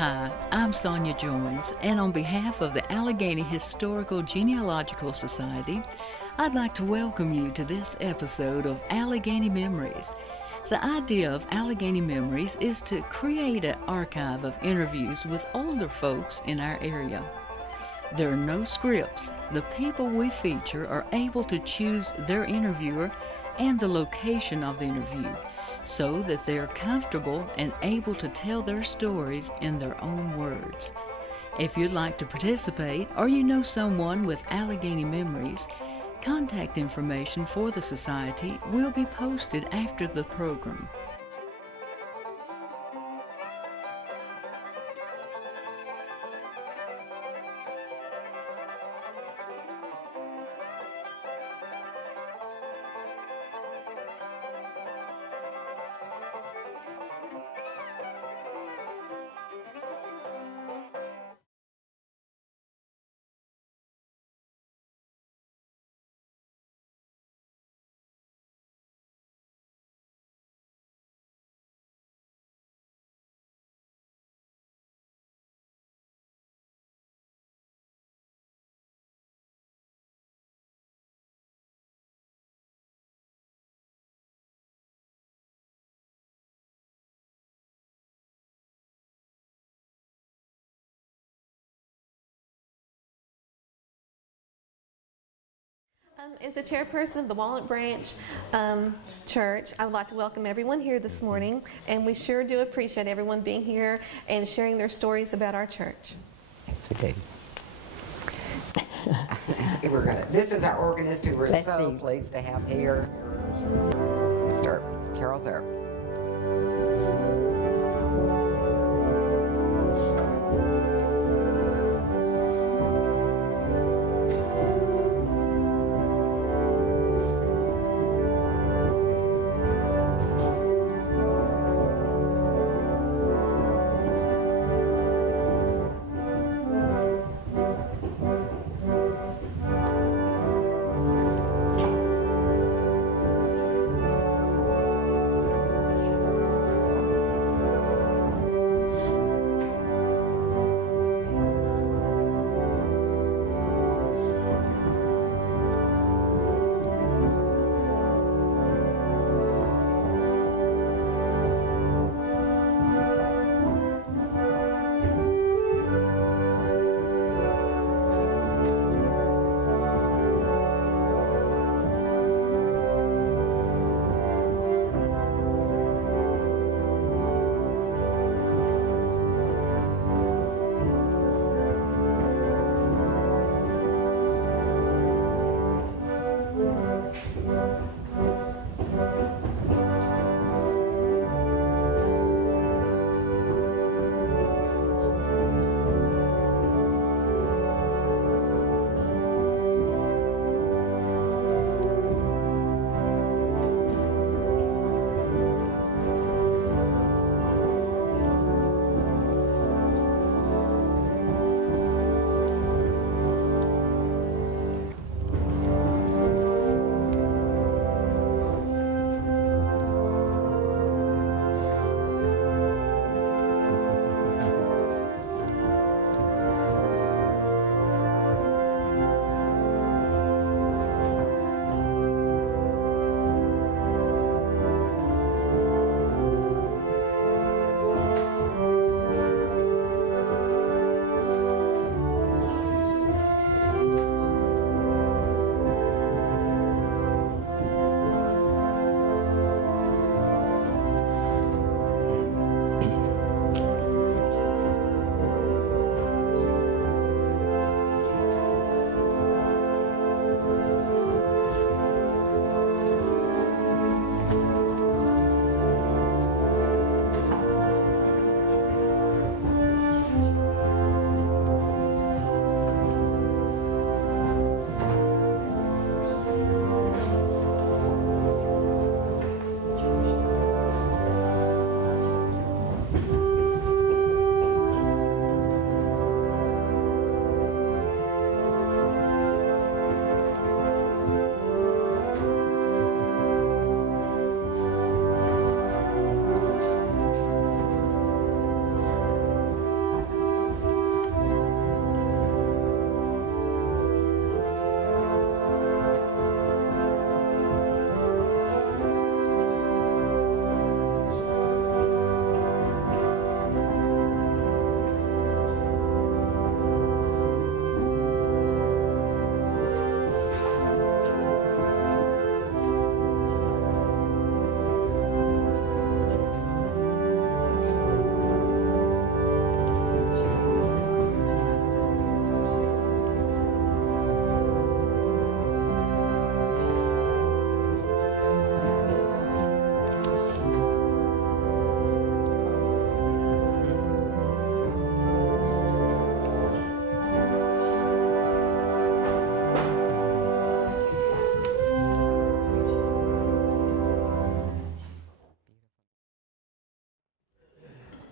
Hi, I'm Sonia Joins, and on behalf of the Alleghany Historical Genealogical Society, I'd like to welcome you to this episode of Alleghany Memories. The idea of Alleghany Memories is to create an archive of interviews with older folks in our area. There are no scripts. The people we feature are able to choose their interviewer and the location of the interview, so that they are comfortable and able to tell their stories in their own words. If you'd like to participate or you know someone with Alleghany Memories, contact information for the Society will be posted after the program. As the chairperson of the Walnut Branch Church, I would like to welcome everyone here this morning, and we sure do appreciate everyone being here and sharing their stories about our church. Yes, we do. This is our organist who we're Let's so see. pleased to have here. Start. Carol's there.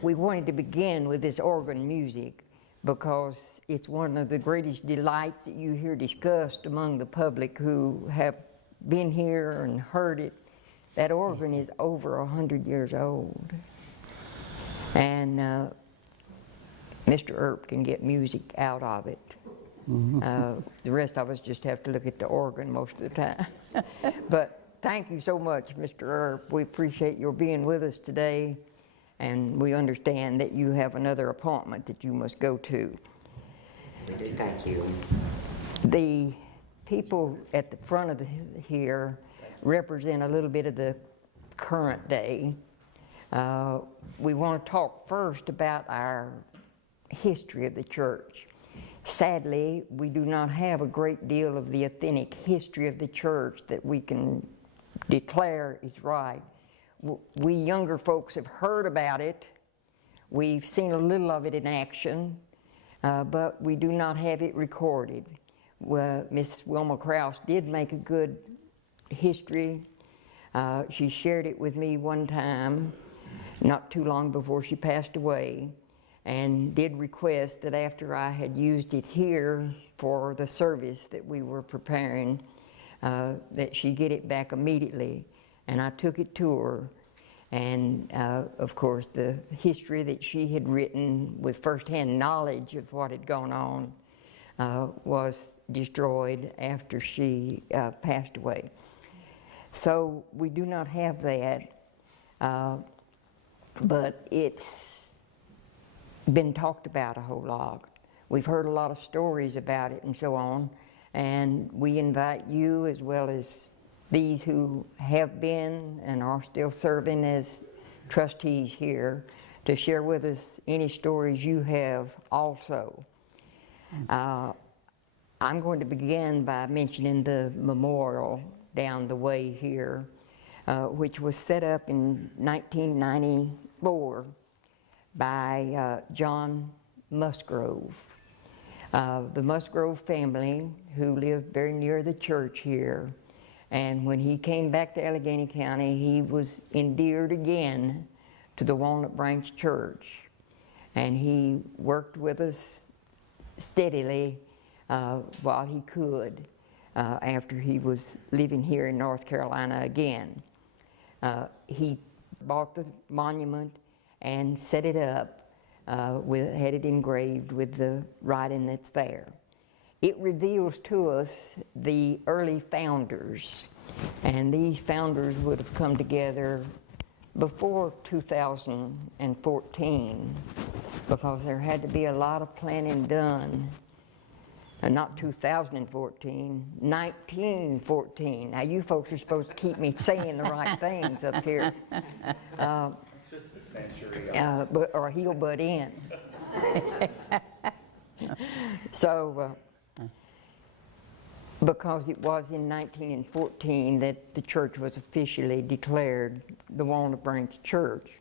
We wanted to begin with this organ music because it's one of the greatest delights that you hear discussed among the public who have been here and heard it. That organ is over 100 years old. And Mr. Earp can get music out of it. The rest of us just have to look at the organ most of the time. But thank you so much, Mr. Earp. We appreciate your being with us today, and we understand that you have another appointment that you must go to. We do, thank you. The people at the front of here represent a little bit of the current day. We want to talk first about our history of the church. Sadly, we do not have a great deal of the authentic history of the church that we can declare is right. We younger folks have heard about it. We've seen a little of it in action, but we do not have it recorded. Miss Wilma Krauss did make a good history. She shared it with me one time, not too long before she passed away, and did request that after I had used it here for the service that we were preparing, that she get it back immediately. And I took it to her, and of course the history that she had written with firsthand knowledge of what had gone on was destroyed after she passed away. So we do not have that, but it's been talked about a whole lot. We've heard a lot of stories about it and so on, and we invite you, as well as these who have been and are still serving as trustees here, to share with us any stories you have also. I'm going to begin by mentioning the memorial down the way here, which was set up in 1994 by John Musgrove. The Musgrove family, who lived very near the church here, and when he came back to Alleghany County, he was endeared again to the Walnut Branch Church, and he worked with us steadily while he could after he was living here in North Carolina again. He bought the monument and set it up, had it engraved with the writing that's there. It reveals to us the early founders, and these founders would have come together before 2014, because there had to be a lot of planning done. Not 2014, 1914. Now you folks are supposed to keep me saying the right things up here. It's just a century. Or he'll butt in. So, because it was in 1914 that the church was officially declared the Walnut Branch Church.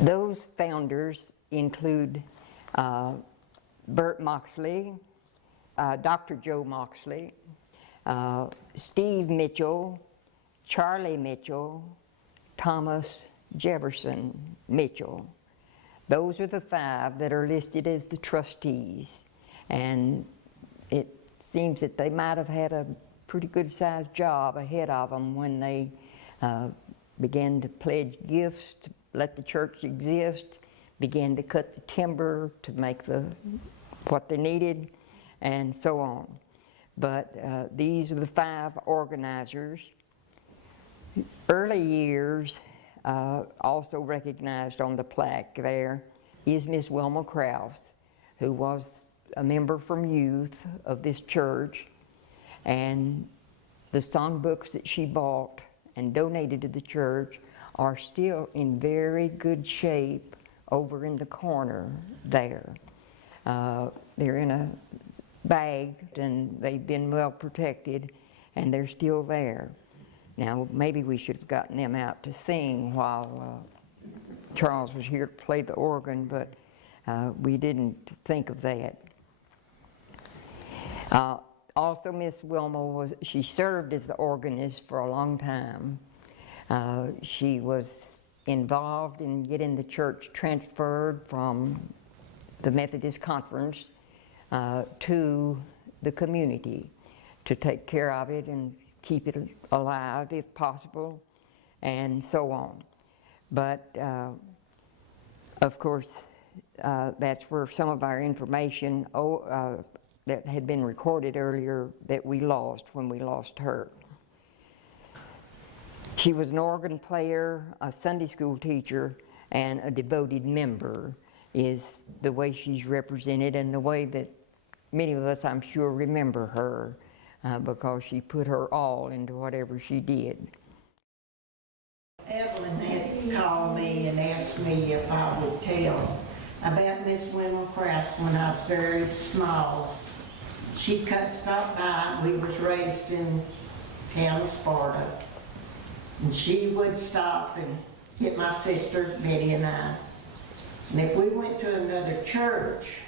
Those founders include Bert Moxley, Dr. Joe Moxley, Steve Mitchell, Charlie Mitchell, Thomas Jefferson Mitchell. Those are the 5 that are listed as the trustees, and it seems that they might have had a pretty good sized job ahead of them when they began to pledge gifts to let the church exist, began to cut the timber to make what they needed, and so on. But these are the 5 organizers. Early years, also recognized on the plaque there, is Miss Wilma Krauss, who was a member from youth of this church, and the songbooks that she bought and donated to the church are still in very good shape over in the corner there. They're in a bag, and they've been well protected, and they're still there. Now, maybe we should have gotten them out to sing while Charles was here to play the organ, but we didn't think of that. Also, Miss Wilma she served as the organist for a long time. She was involved in getting the church transferred from the Methodist Conference to the community to take care of it and keep it alive if possible, and so on. But of course, that's where some of our information that had been recorded earlier that we lost when we lost her. She was an organ player, a Sunday school teacher, and a devoted member is the way she's represented and the way that many of us, I'm sure, remember her because she put her all into whatever she did. Evelyn had called me and asked me if I would tell about Miss Wilma Krauss when I was very small. She stopped by. We was raised in town of Sparta. And she would stop and get my sister, Betty, and I. And if we went to another church,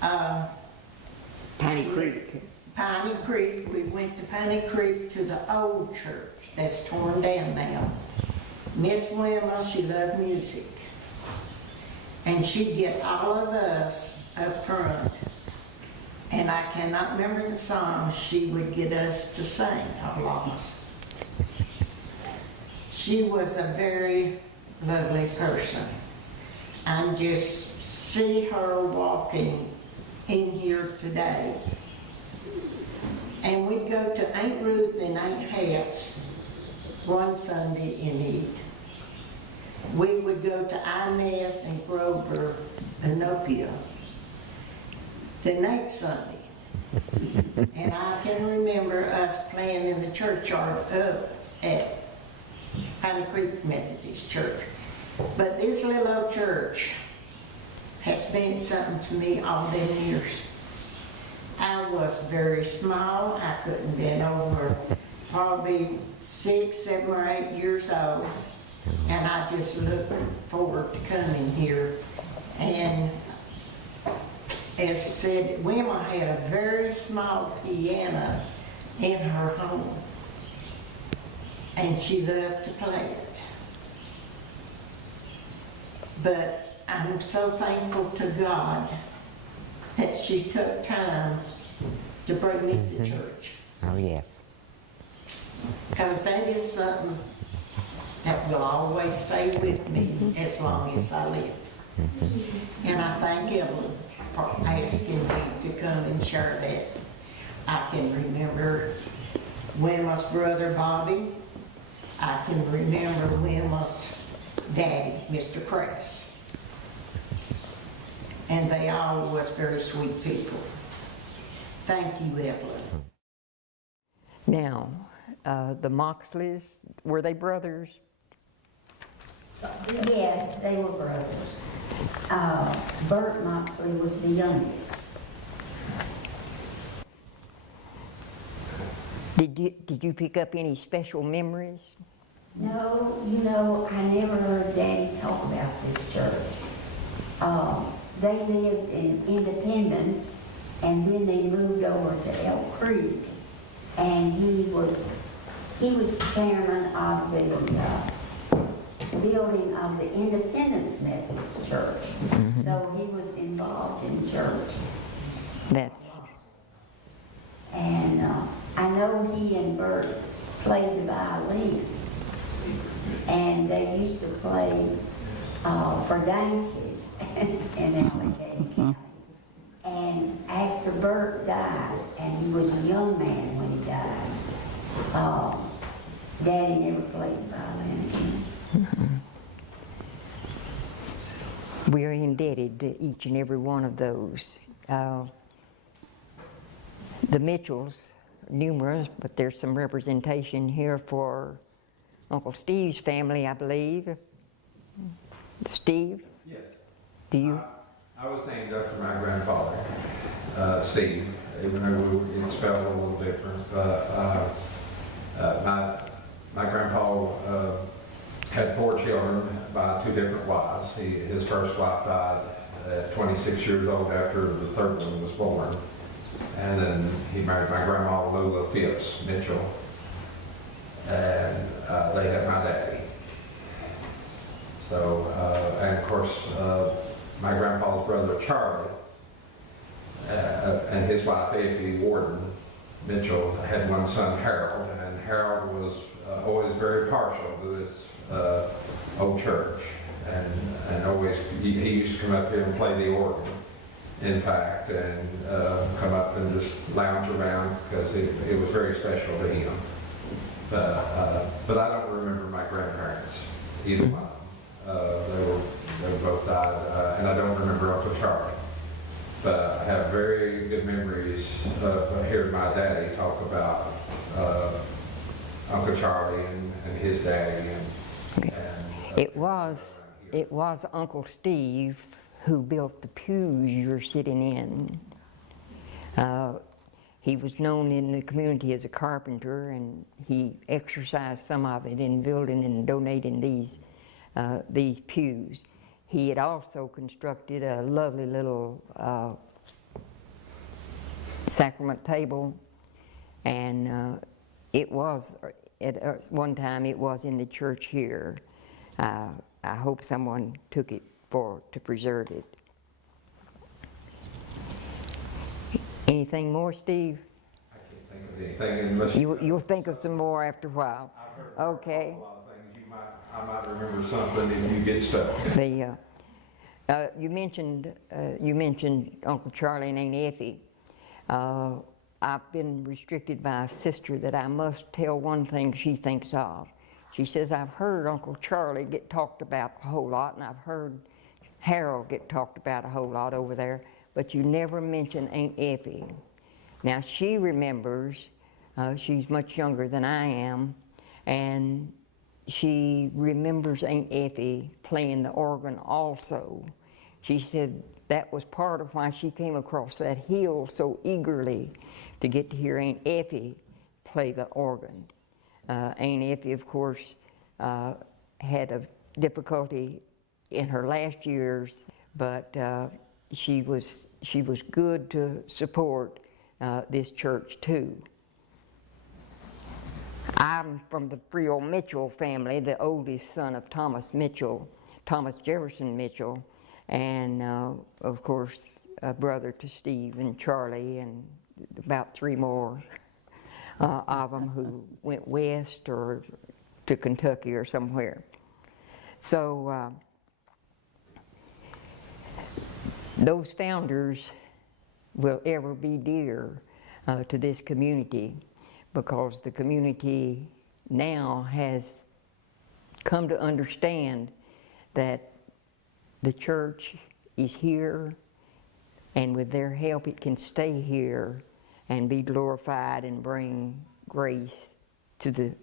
Piney Creek. Piney Creek, we went to Piney Creek to the old church that's torn down now. Miss Wilma, she loved music. And she'd get all of us up front. And I cannot remember the song she would get us to sing, all of us. She was a very lovely person. I just see her walking in here today. And we'd go to Aunt Ruth and Aunt Hat's one Sunday and eat. We would go to Inez and Grover, Inopia, the next Sunday. And I can remember us playing in the churchyard up at Piney Creek Methodist Church. But this little old church has meant something to me all them years. I was very small. I couldn't been over probably 6, 7, or 8 years old. And I just looked forward to coming here. And as said, Wilma had a very small piano in her home. And she loved to play it. But I'm so thankful to God that she took time to bring me to church. Oh, yes. Because that is something that will always stay with me as long as I live. And I thank Evelyn for asking me to come and share that. I can remember Wilma's brother Bobby. I can remember Wilma's daddy, Mr. Krauss. And they all was very sweet people. Thank you, Evelyn. Now, the Moxleys, were they brothers? Yes, they were brothers. Bert Moxley was the youngest. Did you pick up any special memories? No, you know, I never heard Daddy talk about this church. They lived in Independence, and then they moved over to Elk Creek, and he was chairman of the building of the Independence Methodist Church. Mm-hmm. So he was involved in church. That's... And I know he and Bert played the violin. And they used to play for dances in Alleghany County. And after Bert died, and he was a young man when he died, Daddy never played the violin again. We are indebted to each and every one of those. The Mitchells, numerous, but there's some representation here for Uncle Steve's family, I believe. Steve? Yes. Do you? I was named after my grandfather, Steve, even though it's spelled a little different. But my grandpa had 4 children by 2 different wives. His first wife died at 26 years old after the third one was born. And then he married my grandma, Lola Phipps Mitchell. and they had my daddy. So, and of course, my grandpa's brother Charlie and his wife Evelyn Warden Mitchell had one son, Harold, and Harold was always very partial to this old church, and always he used to come up here and play the organ, in fact, and come up and just lounge around because it was very special to him. But I don't remember my grandparents, either one of them. They were both died, and I don't remember Uncle Charlie. But I have very good memories of hearing my daddy talk about Uncle Charlie and his daddy. It was Uncle Steve who built the pews you're sitting in. He was known in the community as a carpenter, and he exercised some of it in building and donating these pews. He had also constructed a lovely little sacrament table, and it was, at one time, it was in the church here. I hope someone took it to preserve it. Anything more, Steve? I can't think of anything unless You'll think of some more after a while. Okay. A lot of things I might remember something if you get stuck. You mentioned Uncle Charlie and Aunt Effie. I've been restricted by a sister that I must tell one thing she thinks of. She says, I've heard Uncle Charlie get talked about a whole lot, and I've heard Harold get talked about a whole lot over there, but you never mention Aunt Effie. Now she remembers, she's much younger than I am, and she remembers Aunt Effie playing the organ also. She said that was part of why she came across that hill so eagerly to get to hear Aunt Effie play the organ. Aunt Effie, of course, had a difficulty in her last years, but she was good to support this church too. I'm from the Frio Mitchell family, the oldest son of Thomas Jefferson Mitchell, and of course a brother to Steve and Charlie and about 3 more of them who went west or to Kentucky or somewhere. So those founders will ever be dear to this community, because the community now has come to understand that the church is here, and with their help it can stay here and be glorified and bring grace to the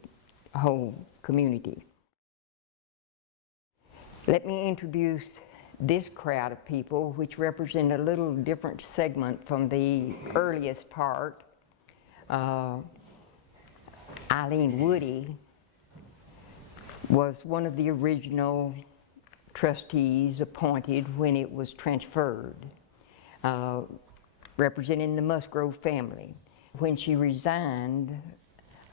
whole community. Let me introduce this crowd of people, which represent a little different segment from the earliest part. Eileen Woodie was one of the original trustees appointed when it was transferred, representing the Musgrove family. When she resigned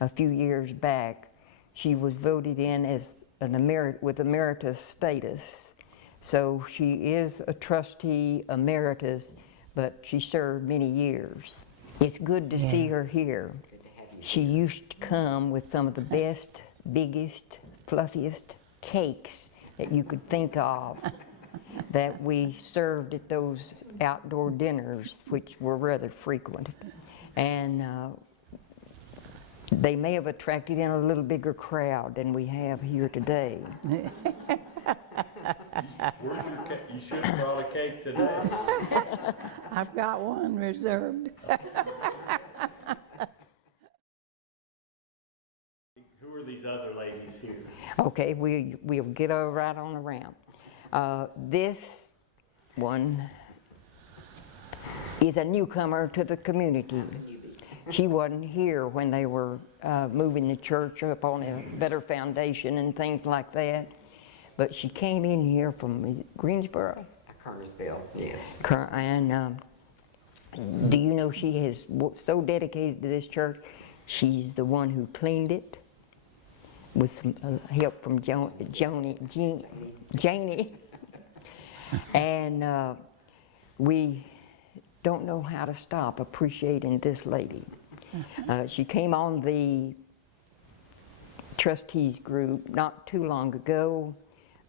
a few years back, she was voted in as with emeritus status. So she is a trustee emeritus, but she served many years. It's good to see her here. She used to come with some of the best, biggest, fluffiest cakes that you could think of that we served at those outdoor dinners, which were rather frequent. And they may have attracted in a little bigger crowd than we have here today. You should have brought a cake today. I've got one reserved. Who are these other ladies here? Okay, we'll get her right on the ramp. This one is a newcomer to the community. She wasn't here when they were moving the church up on a better foundation and things like that. But she came in here from Greensboro? Cartersville, yes. And do you know she is so dedicated to this church? She's the one who cleaned it. with some help from Janie. And we don't know how to stop appreciating this lady. She came on the trustees group not too long ago,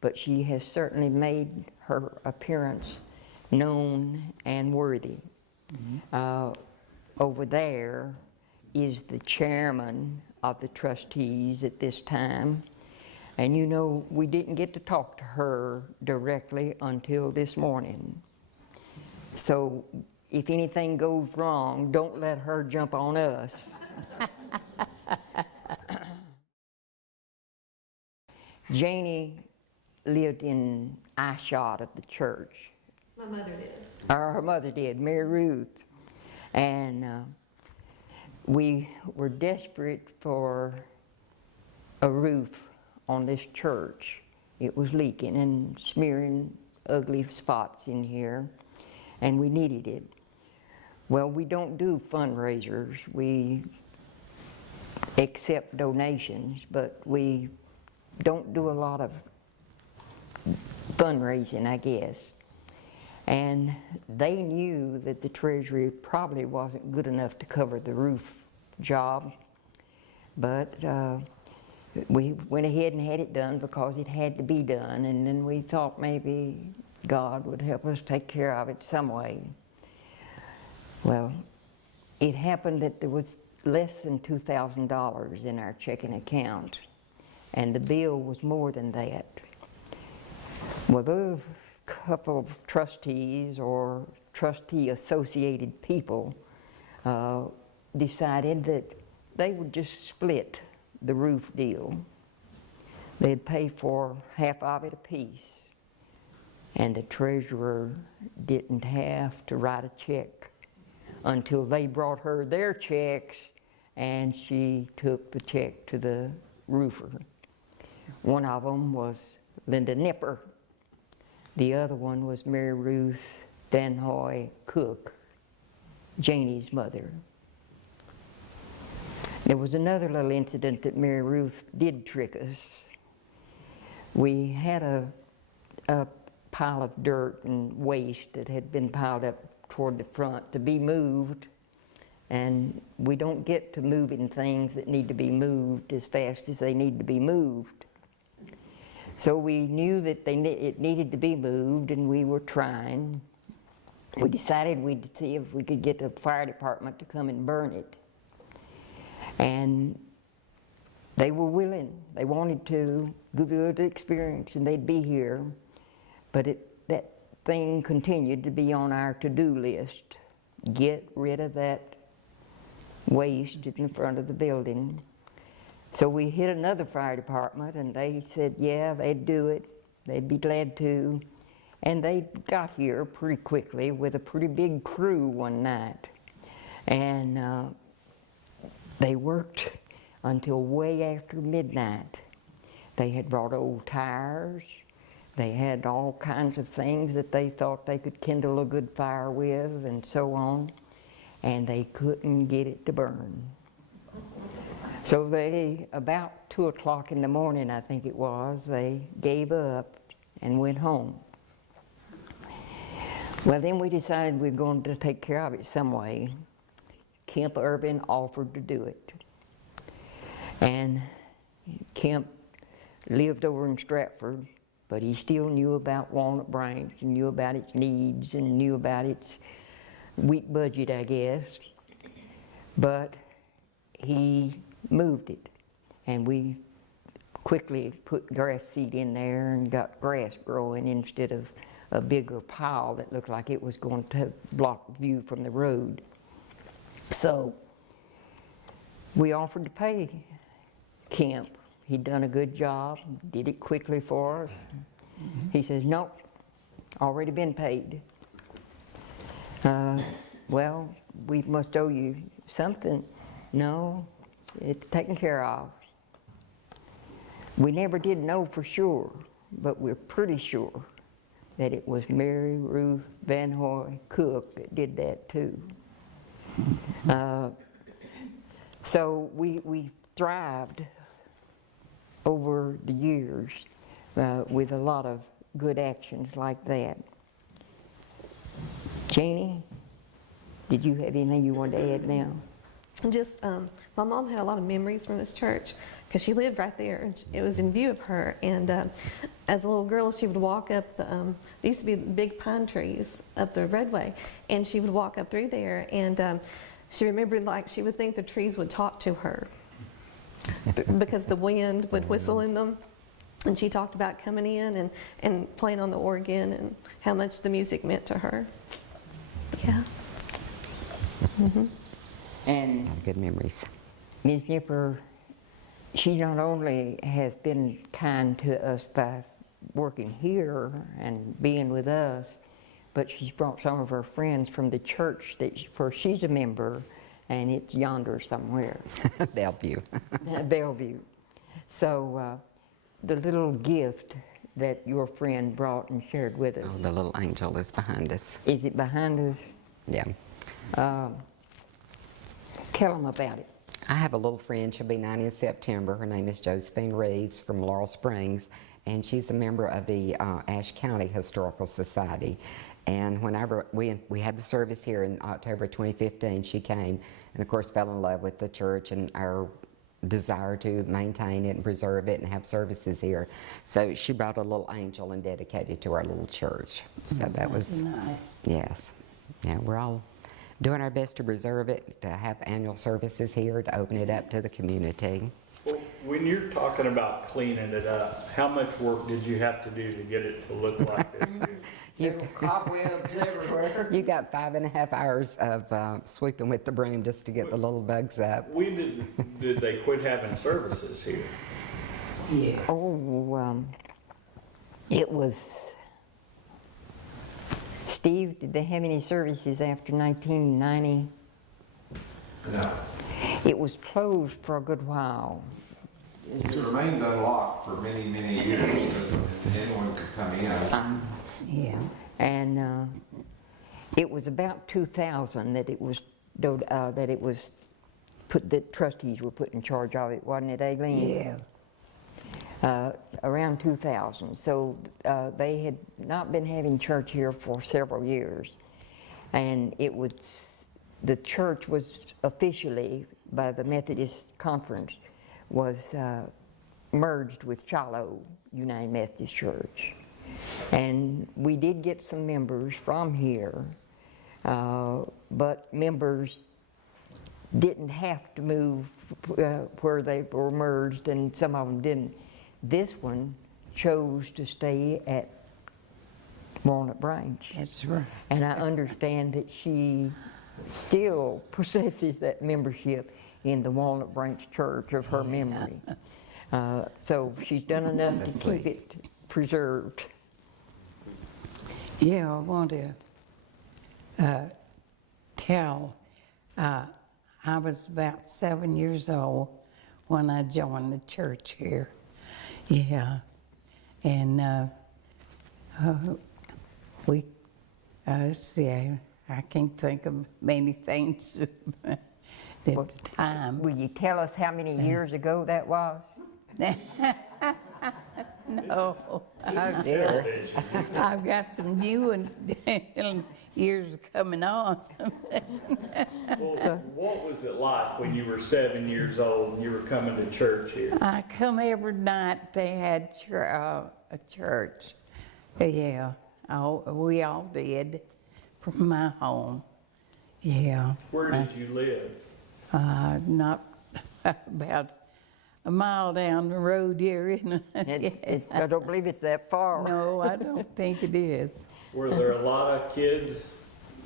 but she has certainly made her appearance known and worthy. Over there is the chairman of the trustees at this time, and you know, we didn't get to talk to her directly until this morning. So if anything goes wrong, don't let her jump on us. Janie lived in eyeshot of the church. My mother did. Her mother did, Mary Ruth. And we were desperate for a roof on this church. It was leaking and smearing ugly spots in here, and we needed it. Well, we don't do fundraisers. We accept donations, but we don't do a lot of fundraising, I guess. And they knew that the treasury probably wasn't good enough to cover the roof job, but we went ahead and had it done because it had to be done, and then we thought maybe God would help us take care of it some way. Well, it happened that there was less than $2,000 in our checking account, and the bill was more than that. Well, the couple of trustees or trustee associated people decided that they would just split the roof deal. They'd pay for half of it apiece, and the treasurer didn't have to write a check until they brought her their checks, and she took the check to the roofer. One of them was Linda Nipper. The other one was Mary Ruth Van Hoy Cook, Janie's mother. There was another little incident that Mary Ruth did trick us. We had a pile of dirt and waste that had been piled up toward the front to be moved, and we don't get to moving things that need to be moved as fast as they need to be moved. So we knew that it needed to be moved, and we were trying. We decided we'd see if we could get the fire department to come and burn it. And they were willing. They wanted to, good experience, and they'd be here. But that thing continued to be on our to-do list. Get rid of that waste in front of the building. So we hit another fire department, and they said, yeah, they'd do it. They'd be glad to. And they got here pretty quickly with a pretty big crew one night. And they worked until way after midnight. They had brought old tires. They had all kinds of things that they thought they could kindle a good fire with, and so on. And they couldn't get it to burn. So they, about 2 o'clock in the morning, I think it was, they gave up and went home. Well, then we decided we were going to take care of it some way. Kemp Irvin offered to do it. And Kemp lived over in Stratford, but he still knew about Walnut Branch and knew about its needs and knew about its weak budget, I guess. But he moved it, and we quickly put grass seed in there and got grass growing instead of a bigger pile that looked like it was going to block view from the road. So we offered to pay Kemp. He'd done a good job, did it quickly for us. He says, nope, already been paid. Well, we must owe you something. No, it's taken care of. We never did know for sure, but we're pretty sure that it was Mary Ruth Van Hoy Cook that did that too. So we thrived over the years with a lot of good actions like that. Janie, did you have anything you wanted to add now? Just, my mom had a lot of memories from this church because she lived right there, and it was in view of her. And as a little girl, she would walk up the, there used to be big pine trees up the roadway, and she would walk up through there, and she remembered, like, she would think the trees would talk to her because the wind would whistle in them. And she talked about coming in and playing on the organ and how much the music meant to her. Yeah. Mm-hmm. And Good memories. Ms. Nipper, she not only has been kind to us by working here and being with us, but she's brought some of her friends from the church where she's a member, and it's yonder somewhere. Bellevue. Bellevue. So the little gift that your friend brought and shared with us. Oh, the little angel is behind us. Is it behind us? Yeah. Tell them about it. I have a little friend, she'll be 90 in September. Her name is Josephine Reeves from Laurel Springs, and she's a member of the Ashe County Historical Society. And whenever we had the service here in October 2015, she came and of course fell in love with the church and our desire to maintain it and preserve it and have services here. So she brought a little angel and dedicated it to our little church. So that was nice. Yes. Yeah, we're all doing our best to preserve it, to have annual services here, to open it up to the community. Well, when you're talking about cleaning it up, how much work did you have to do to get it to look like this? Cobwebs everywhere. You got 5.5 hours of sweeping with the broom just to get the little bugs up. When did they quit having services here? Yes. Oh, it was, Steve, did they have any services after 1990? No. It was closed for a good while. It remained unlocked for many, many years, because anyone could come in. Yeah. And it was about 2000 that it was put, that trustees were put in charge of it, wasn't it, Aileen? Yeah. Around 2000. So they had not been having church here for several years. And it was, the church was officially, by the Methodist Conference, was merged with Shiloh United Methodist Church. And we did get some members from here, but members didn't have to move where they were merged, and some of them didn't. This one chose to stay at Walnut Branch. That's right. And I understand that she still possesses that membership in the Walnut Branch Church of her memory. So she's done enough to keep it preserved. Yeah, I want to tell, I was about 7 years old when I joined the church here. Yeah, and we, see, I can't think of many things at the time. Will you tell us how many years ago that was? No, Oh dear. I've got some new and years coming on. Well, what was it like when you were 7 years old and you were coming to church here? I come every night. They had a church. Yeah, we all did from my home. Yeah. Where did you live? Not about a mile down the road here, isn't it? I don't believe it's that far. No, I don't think it is. Were there a lot of kids?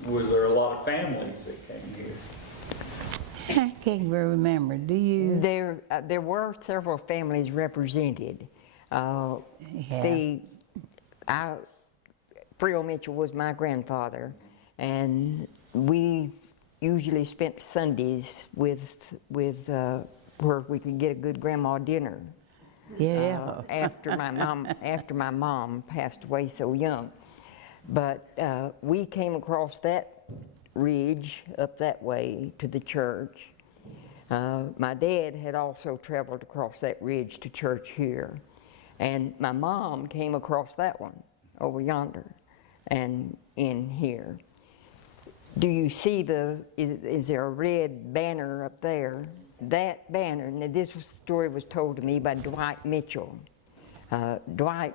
Was there a lot of families that came here? I can't remember. Do you? There were several families represented. See, Frio Mitchell was my grandfather, and we usually spent Sundays with where we could get a good grandma dinner. Yeah. After my mom passed away so young. But we came across that ridge up that way to the church My dad had also traveled across that ridge to church here, and my mom came across that one over yonder and in here. Do you see is there a red banner up there? That banner, and this story was told to me by Dwight Mitchell. Dwight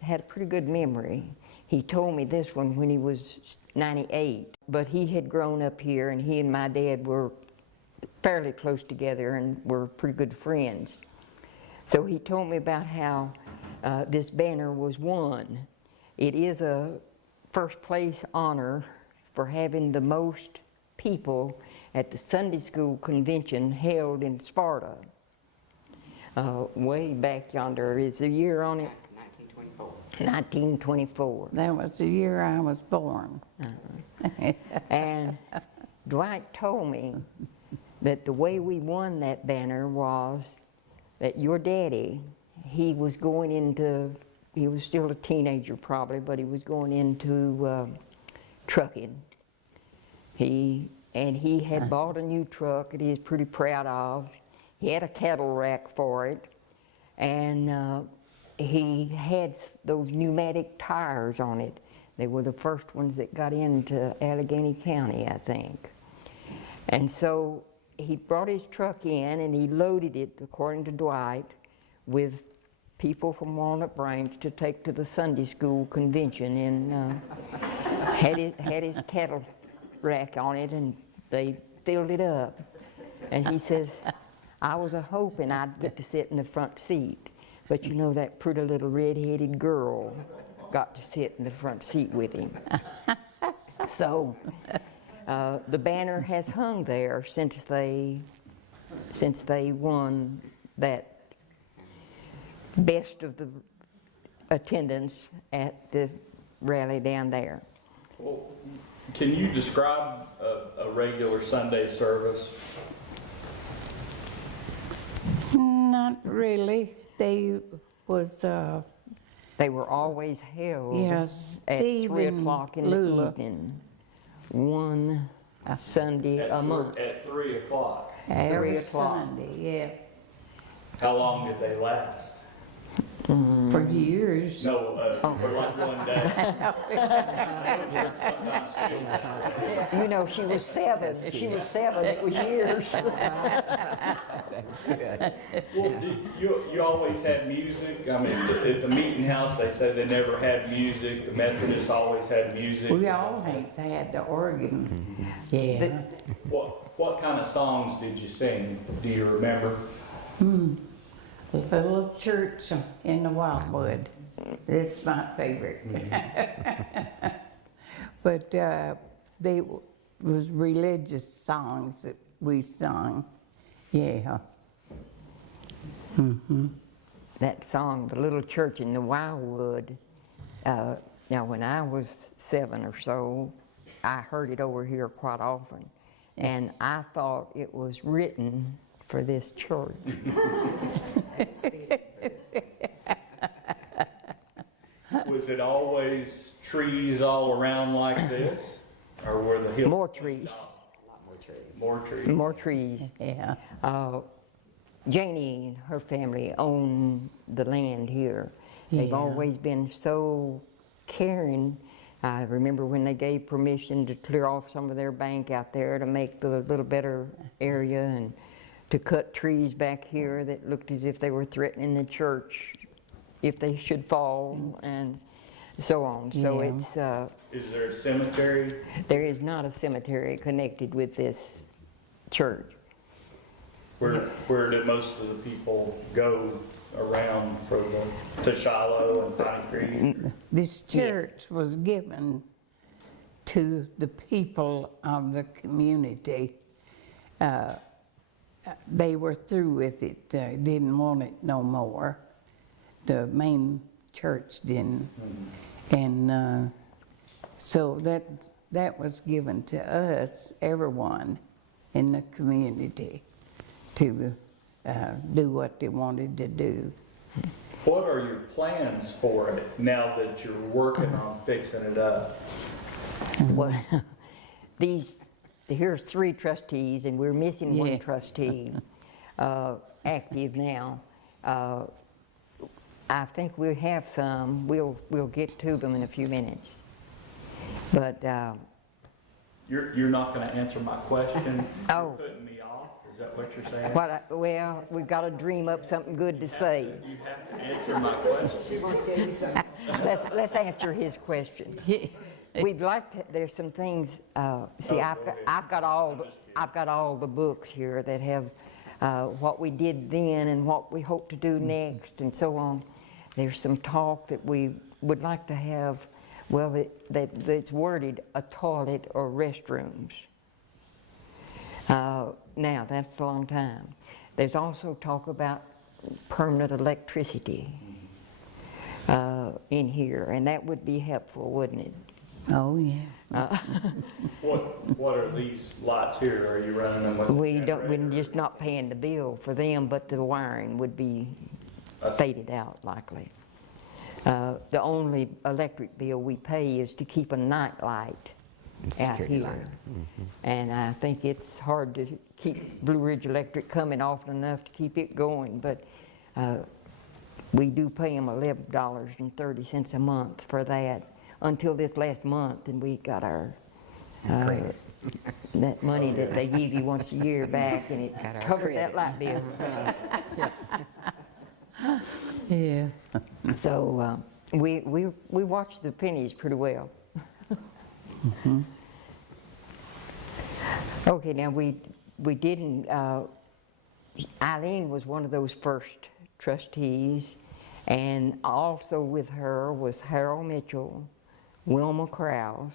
had a pretty good memory. He told me this one when he was 98, but he had grown up here, and he and my dad were fairly close together and were pretty good friends. So he told me about how this banner was won. It is a first place honor for having the most people at the Sunday school convention held in Sparta. Way back yonder, is the year on it? 1924. That was the year I was born. And Dwight told me that the way we won that banner was that your daddy, he was still a teenager probably, but he was going into trucking. He had bought a new truck that he was pretty proud of. He had a cattle rack for it, and he had those pneumatic tires on it. They were the first ones that got into Alleghany County, I think. And so he brought his truck in and he loaded it, according to Dwight, with people from Walnut Branch to take to the Sunday school convention, and had his cattle rack on it, and they filled it up. And he says, I was hoping I'd get to sit in the front seat, but you know, that pretty little red-headed girl got to sit in the front seat with him. So the banner has hung there since they won that best of the attendance at the rally down there. Well, can you describe a regular Sunday service? Not really. They were always held Yes, at Steve 3 and o'clock in Lula. the evening, one Sunday a month. At 3 o'clock. every 3 o'clock. Sunday, yeah, How long did they last? for years. No, for like one day. You know, she was 7. She was 7. It was years. Well, you always had music? I mean, at the meeting house, they say they never had music. The Methodists always had music. We always had the organ, yeah. What kind of songs did you sing? Do you remember? A little church in the Wildwood. It's my favorite. But they was religious songs that we sung. Yeah. That song, The Little Church in the Wildwood, now when I was 7 or so, I heard it over here quite often. And I thought it was written for this church. Was it always trees all around like this? Or were the hills? More trees. More trees. More trees. Yeah. Janie and her family own the land here. They've Yeah. always been so caring. I remember when they gave permission to clear off some of their bank out there to make the little better area, and to cut trees back here that looked as if they were threatening the church if they should fall, and so on. So Yeah. it's, Is there a cemetery? there is not a cemetery connected with this church. Where did most of the people go around to Shiloh and Pine Creek? This church was given to the people of the community. They were through with it. They didn't want it no more. The main church didn't. And so that was given to us, everyone in the community, to do what they wanted to do. What are your plans for it now that you're working on fixing it up? Well, these here's 3 trustees, and we're missing one Yeah. trustee active now. I think we have some. We'll get to them in a few minutes. But You're not going to answer my question? Oh. You're putting me off? Is that what you're saying? well, we've got to dream up something good to say. You have to answer my question. Let's answer his question. We'd like to. There's some things. See, I've got all the books here that have what we did then and what we hope to do next, and so on. There's some talk that we would like to have. Well, that's worded a toilet or restrooms. Now that's a long time. There's also talk about permanent electricity in here, and that would be helpful, wouldn't it? Oh, yeah. What are these lights here? Are you running them with a We're generator? just not paying the bill for them, but the wiring would be faded out likely. The only electric bill we pay is to keep a night light out Security here. light. And I think it's hard to keep Blue Ridge Electric coming often enough to keep it going, but we do pay them $11.30 a month for that until this last month, and we got our that money that they give you once a year back, and it covered that light bill. Yeah. So we watch the pennies pretty well. Okay, now we didn't. Ilene was one of those first trustees, and also with her was Harold Mitchell, Wilma Krauss,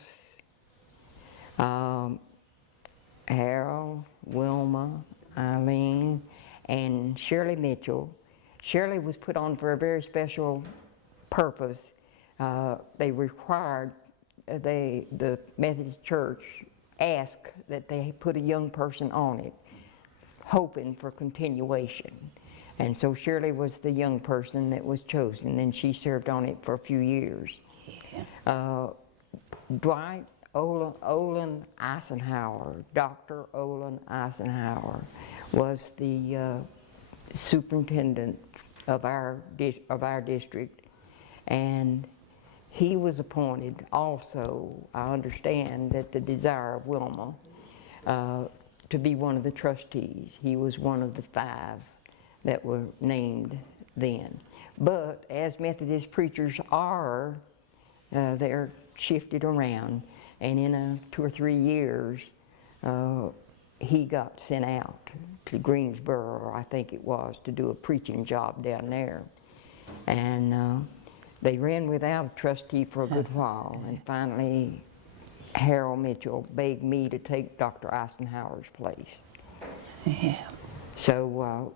Harold, Wilma, Ilene, and Shirley Mitchell. Shirley was put on for a very special purpose. They required, the Methodist Church asked that they put a young person on it, hoping for continuation. And so Shirley was the young person that was chosen, and she served on it for a few years. Yeah. Dwight Olin Eisenhower, Dr. Olin Eisenhower, was the superintendent of our district, and he was appointed also, I understand, at the desire of Wilma, to be one of the trustees. He was one of the 5 that were named then. But as Methodist preachers are, they're shifted around, and in 2 or 3 years, he got sent out to Greensboro, I think it was, to do a preaching job down there. And they ran without a trustee for a good while, and finally Harold Mitchell begged me to take Dr. Eisenhower's place. Yeah. So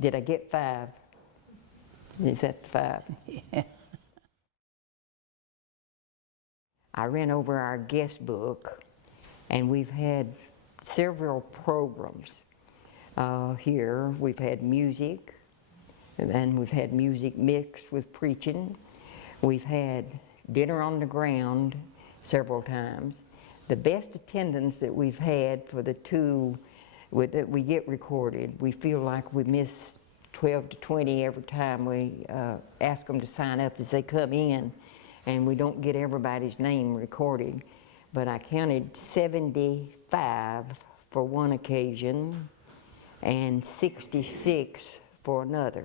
did I get 5? Is that 5? Yeah. I ran over our guest book, and we've had several programs here. We've had music, and we've had music mixed with preaching. We've had dinner on the ground several times. The best attendance that we've had for the 2 that we get recorded, we feel like we miss 12 to 20 every time we ask them to sign up as they come in, and we don't get everybody's name recorded. But I counted 75 for one occasion and 66 for another.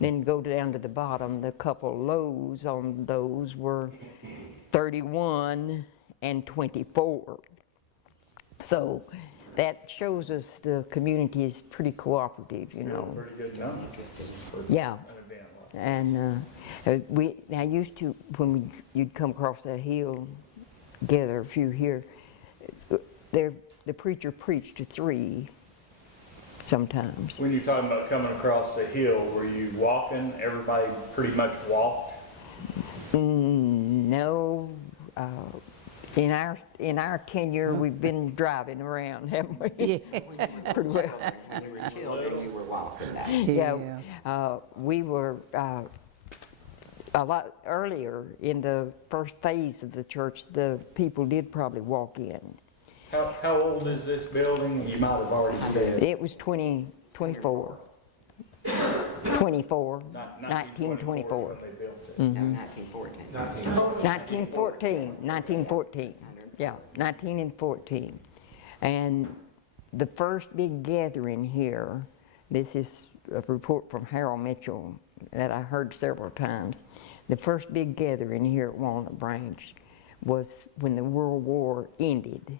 Then go down to the bottom, the couple lows on those were 31 and 24. So that shows us the community is pretty cooperative, you know. Pretty good number. Yeah. An event like that. And I used to, when you'd come across that hill, gather a few here, the preacher preached to 3 sometimes. When you're talking about coming across the hill, were you walking? Everybody pretty much walked? No, in our tenure, we've been driving around, haven't we? Yeah. Pretty well. When you were children, you were walking that. Yeah, we were a lot earlier in the first phase of the church. The people did probably walk in, How old is this building? You might have already said. It was 24. 24, 1924. They built it. No, 1914. 1914, yeah, 19 and 14. And the first big gathering here, this is a report from Harold Mitchell that I heard several times. The first big gathering here at Walnut Branch was when the World War ended.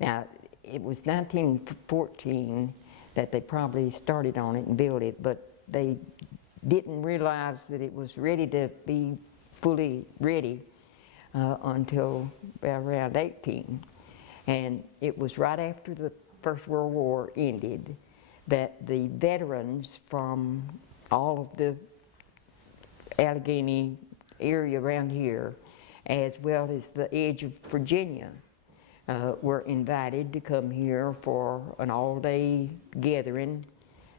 Now, it was 1914 that they probably started on it and built it, but they didn't realize that it was ready to be fully ready until around 18. And it was right after the First World War ended that the veterans from all of the Alleghany area around here, as well as the edge of Virginia, were invited to come here for an all-day gathering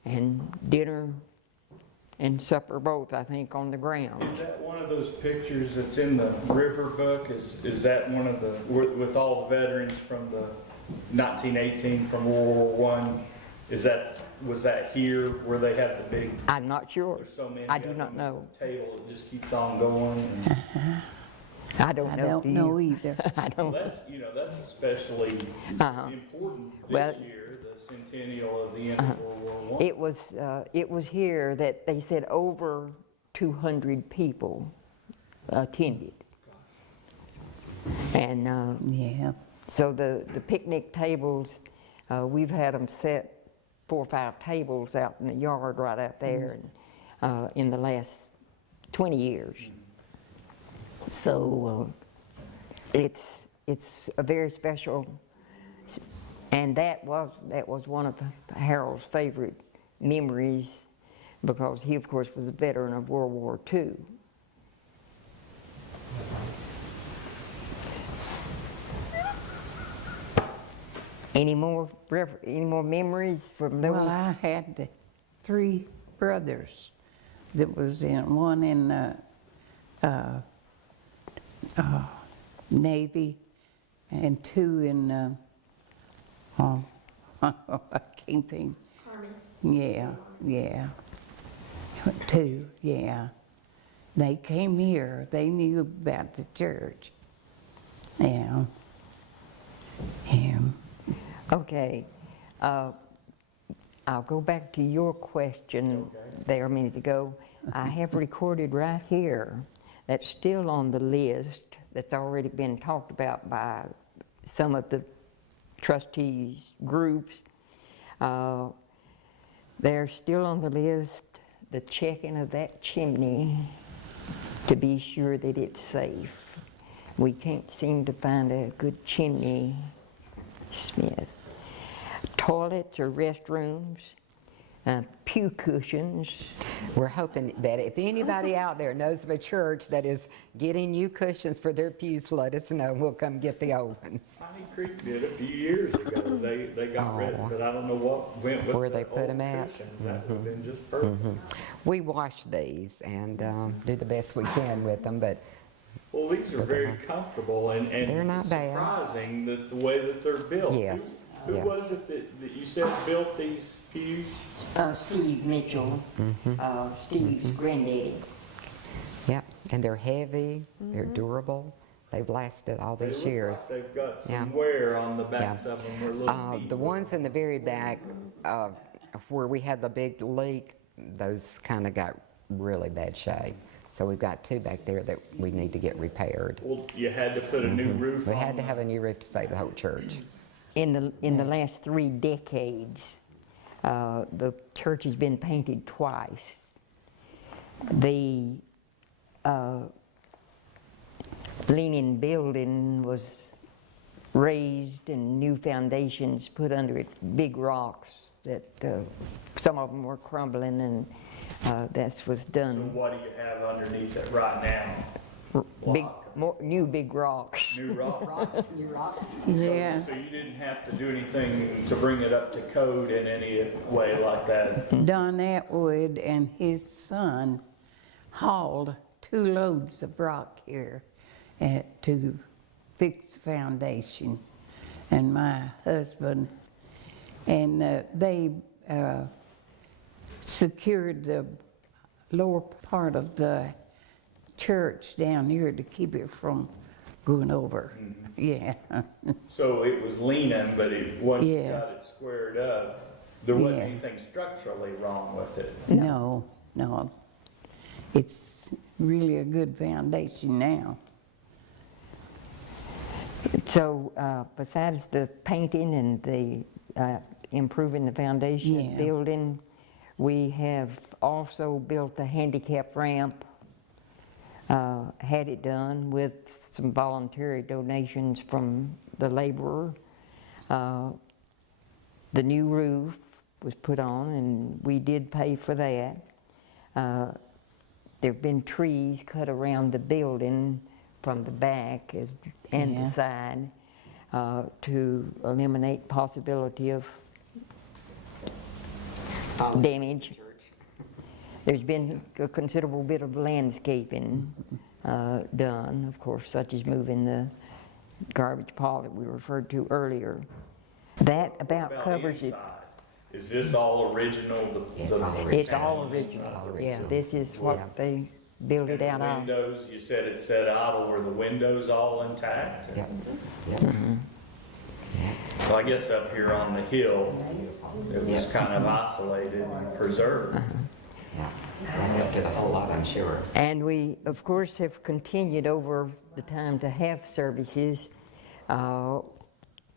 and dinner and supper both, I think, on the ground. Is that one of those pictures that's in the river book? Is that one of the, with all the veterans from the 1918 from World War I? Was that here where they have the big? I'm not sure. There's so many I do not know. Table that just keeps on going. I don't know. I don't know either. I don't. Well, that's especially important this year, the centennial of the end of World War I. It was here that they said over 200 people attended. And Yeah. so the picnic tables, we've had them set 4 or 5 tables out in the yard right out there and, in the last 20 years. So it's a very special, and that was one of Harold's favorite memories, because he of course was a veteran of World War II. Any more memories from those? Well, I had 3 brothers that was in, one in Navy and 2 in, I can't think. Army. Yeah. 2, yeah. They came here, they knew about the church. Yeah. Okay, I'll go back to your question there a minute ago. I have recorded right here that's still on the list that's already been talked about by some of the trustees groups. They're still on the list, the checking of that chimney to be sure that it's safe. We can't seem to find a good chimney smith. Toilets or restrooms, pew cushions. We're hoping that if anybody out there knows of a church that is getting new cushions for their pews, let us know. We'll come get the old ones. Piney Creek did a few years ago. They got rid of it, but I don't know what went with Where the they put old them at. cushions. That would have been just perfect. We wash these and do the best we can with them, but Well, these are very comfortable and They're not bad. surprising that the way that they're built. Yes, Who yeah. was it that you said built these pews? Steve Mitchell, Steve's granddaddy. yeah, and they're heavy, they're durable, they've lasted all They these look years. like they've got some Yeah. wear on the backs of them where little feet. The ones in the very back, where we had the big leak, those kind of got really bad shape. So we've got 2 back there that we need to get repaired. Well, you had to put a new roof We on had to them. have a new roof to save the whole church. In the last 3 decades, the church has been painted twice. The leaning building was raised and new foundations put under it, big rocks that some of them were crumbling, and that was So done. what do you have underneath it right now? Big, Block. new big rocks. New rock? Yeah. So you didn't have to do anything to bring it up to code in any way like that? Don Atwood and his son hauled 2 loads of rock here to fix the foundation. and my husband, and they secured the lower part of the church down here to keep it from going over. Yeah. So it was leaning, but once you Yeah. got it squared up, there wasn't Yeah. anything structurally wrong with it. No, no. It's really a good foundation now. So besides the painting and the improving the foundation of the Yeah. building, we have also built the handicap ramp, had it done with some voluntary donations from the laborer. The new roof was put on, and we did pay for that. There've been trees cut around the building from the back and Yeah. the side to eliminate possibility of damage. There's been a considerable bit of landscaping done, of course, such as moving the garbage pile that we referred to earlier. That about covers it. Inside? Is this all original? It's all original. It's all original, yeah. This is what they built it out The of. windows, you said it said idle, were the windows all intact? Yep. Yep. Well, I guess up here on the hill, it was kind of isolated and preserved. Yeah. That helped it a whole lot, I'm sure. And we, of course, have continued over the time to have services.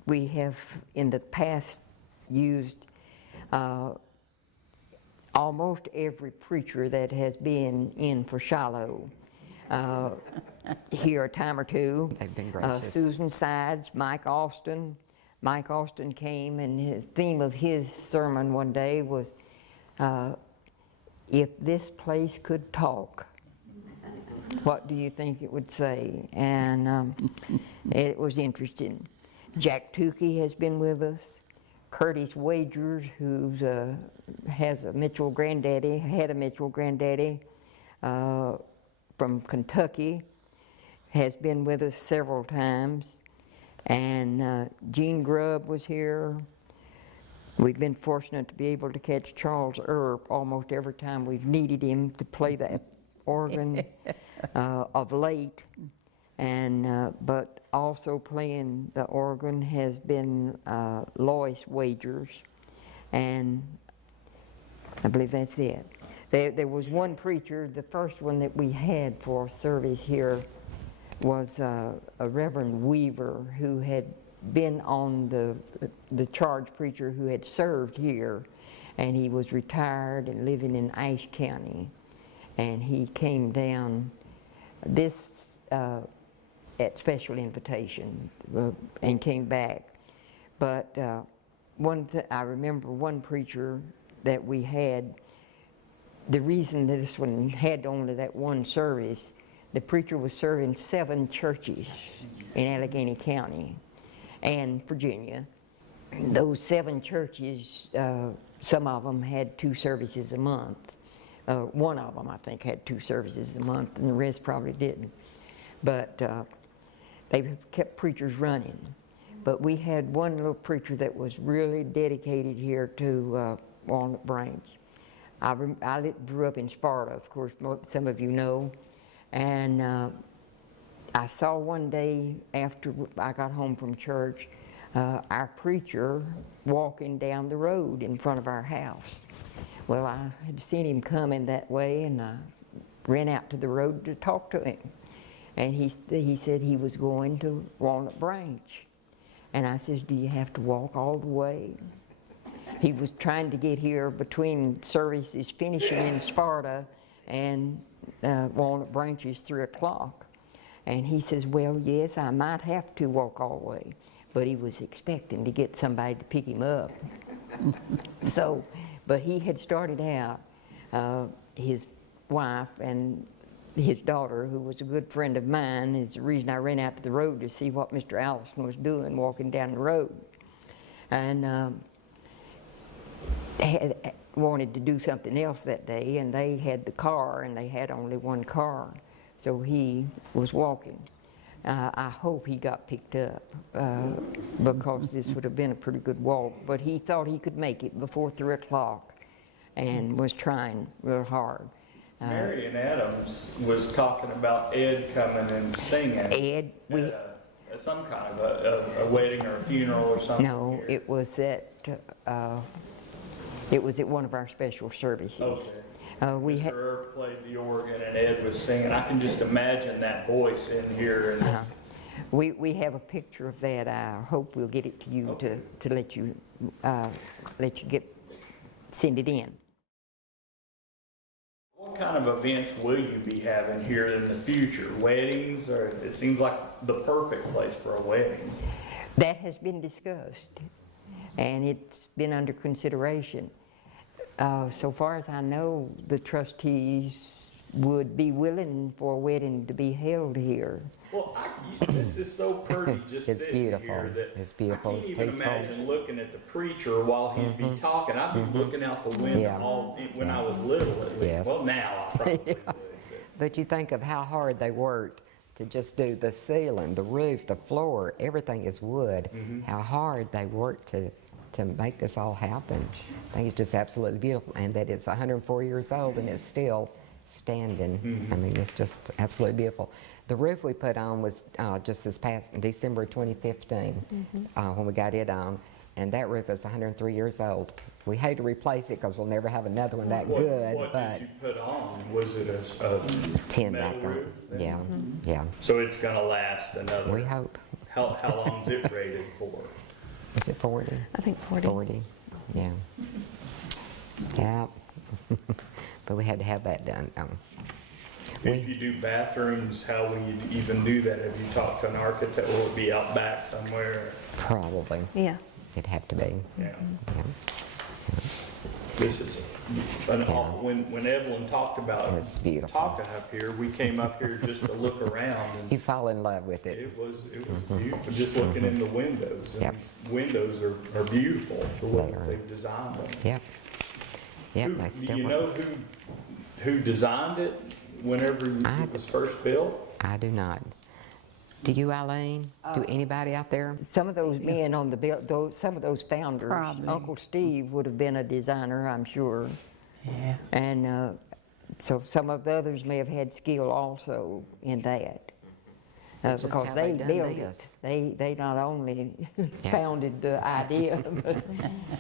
We have, in the past, used almost every preacher that has been in for Shiloh here a time or two. They've been gracious. Susan Sides, Mike Austin. Mike Austin came, and his theme of his sermon one day was, if this place could talk, what do you think it would say? And it was interesting. Jack Tukey has been with us. Curtis Wagers, who has a Mitchell granddaddy, had a Mitchell granddaddy from Kentucky, has been with us several times. And Gene Grubb was here. We've been fortunate to be able to catch Charles Earp almost every time we've needed him to play the organ of late. And but also playing the organ has been Lois Wagers, and I believe that's it. There was one preacher, the first one that we had for service here was a Reverend Weaver, who had been on the charge preacher who had served here, and he was retired and living in Ashe County, and he came down this at special invitation and came back. But I remember one preacher that we had, the reason that this one had only that one service, the preacher was serving 7 churches in Alleghany County and Virginia. Those 7 churches, some of them had 2 services a month. One of them, I think, had 2 services a month, and the rest probably didn't. But they've kept preachers running. But we had one little preacher that was really dedicated here to Walnut Branch. I grew up in Sparta, of course, some of you know. And I saw one day after I got home from church, our preacher walking down the road in front of our house. Well, I had seen him coming that way, and I ran out to the road to talk to him. And he said he was going to Walnut Branch. And I says, do you have to walk all the way? He was trying to get here between services finishing in Sparta and Walnut Branch is 3 o'clock. And he says, well, yes, I might have to walk all the way. But he was expecting to get somebody to pick him up. So, but he had started out, his wife and his daughter, who was a good friend of mine, is the reason I ran out to the road to see what Mr. Allison was doing walking down the road. And had wanted to do something else that day, and they had the car, and they had only one car. So he was walking. I hope he got picked up because this would have been a pretty good walk, but he thought he could make it before 3 o'clock and was trying real hard. Marion Adams was talking about Ed coming and singing. Ed, At some kind of a wedding or a funeral or something. no, here. it was at one of our special services. Okay. We had. Mr. Earp played the organ and Ed was singing. I can just imagine that voice in here. And We have a picture of that. I hope we'll get it to you to let you send it in. What kind of events will you be having here in the future? Weddings, or it seems like the perfect place for a wedding. That has been discussed, and it's been under consideration. So far as I know, the trustees would be willing for a wedding to be held here. Well, this is so pretty just It's sitting beautiful. here that It's beautiful. I It's can't even peaceful. imagine looking at the preacher while he'd be talking. I'd be looking out the window Yeah. when I was little at least. Yes. Well, now I probably would. But you think of how hard they worked to just do the ceiling, the roof, the floor, everything is wood. How hard they worked to make this all happen. I think it's just absolutely beautiful, and that it's 104 years old and it's still standing. I mean, it's just absolutely beautiful. The roof we put on was just this past December 2015 when we got it on, and that roof is 103 years old. We hate to replace it because we'll never have another one that good. What but did you put on? Was it a tin metal back on. roof? Yeah, yeah. So it's going to last another. We hope. How long is it rated for? Is it 40? I think 40. 40, yeah. Yeah. But we had to have that done. If you do bathrooms, how will you even do that? Have you talked to an architect? Will it be out back somewhere? Probably. Yeah. It'd have to be. Yeah. Yeah. This is an awful, when Evelyn talked about It's beautiful. talking up here, we came up here just to look around and You fall in love with it. it was beautiful, just looking in the windows. And Yep. these windows are beautiful for They what are. they've designed them. Yep. Yep, Who- that's Do still you work. know who designed it whenever I- it was first built? I do not. Do you, Ilene? Do anybody out there? Some of those men on the some of those founders, Probably. Uncle Steve would have been a designer, I'm sure. Yeah. And so some of the others may have had skill also in that. Just Because how they they done built this. it. They not only founded the idea, but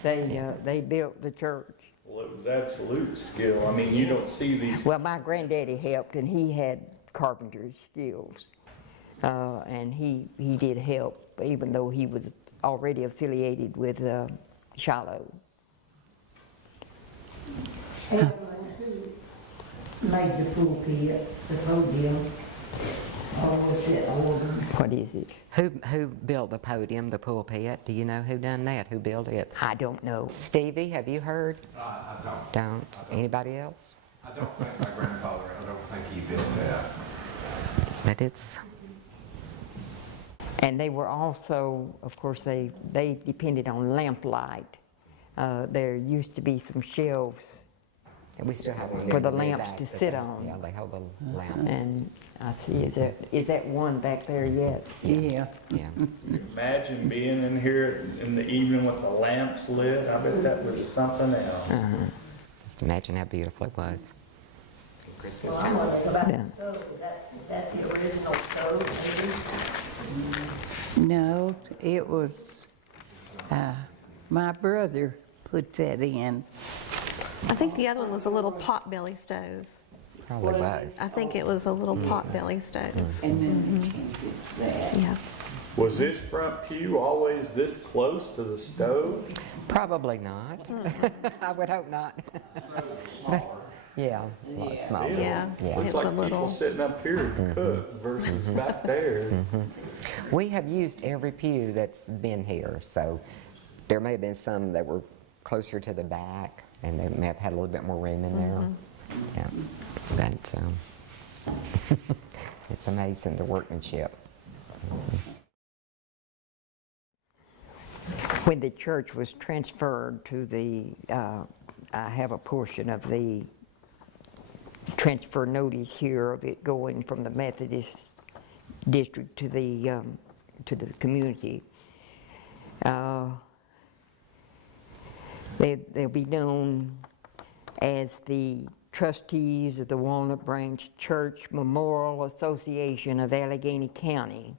they built the church. Well, it was absolute skill. I mean, you don't see these. Well, my granddaddy helped, and he had carpenter's skills. And he did help, even though he was already affiliated with Shiloh. Evelyn, who made the pulpit, the podium, or was it ordered? What is it? Who built the podium, the pulpit? Do you know who done that? Who built it? I don't know. Stevie, have you heard? I don't. Don't. Anybody else? I don't think my grandfather, I don't think he built that. But it's, And they were also, of course, they depended on lamplight. There used to be some shelves, and we still have one there For the in very lamps back to that sit they- on. Yeah, they hold the lamps. and I see, is that one back there yet? Yeah. Yeah. Imagine being in here in the evening with the lamps lit. I bet that was something else. Just imagine how beautiful it was. Christmas Well, time. I'm wondering about Yeah. the stove. Is that the original stove, maybe? No, it was, my brother put that in. I think the other one was a little potbelly stove. Probably was. I think it was a little potbelly stove. And then they changed it to that. Yeah. Was this front pew always this close to the stove? Probably not. I would hope not. Yeah, a lot smaller. Yeah. Yeah. It Looks was like a people little. sitting up here to cook versus back there. We have used every pew that's been here, so there may have been some that were closer to the back, and they may have had a little bit more room in there. Yeah, but it's amazing the workmanship. When the church was transferred to I have a portion of the transfer notice here of it going from the Methodist district to the community. They'll be known as the trustees of the Walnut Branch Church Memorial Association of Alleghany County.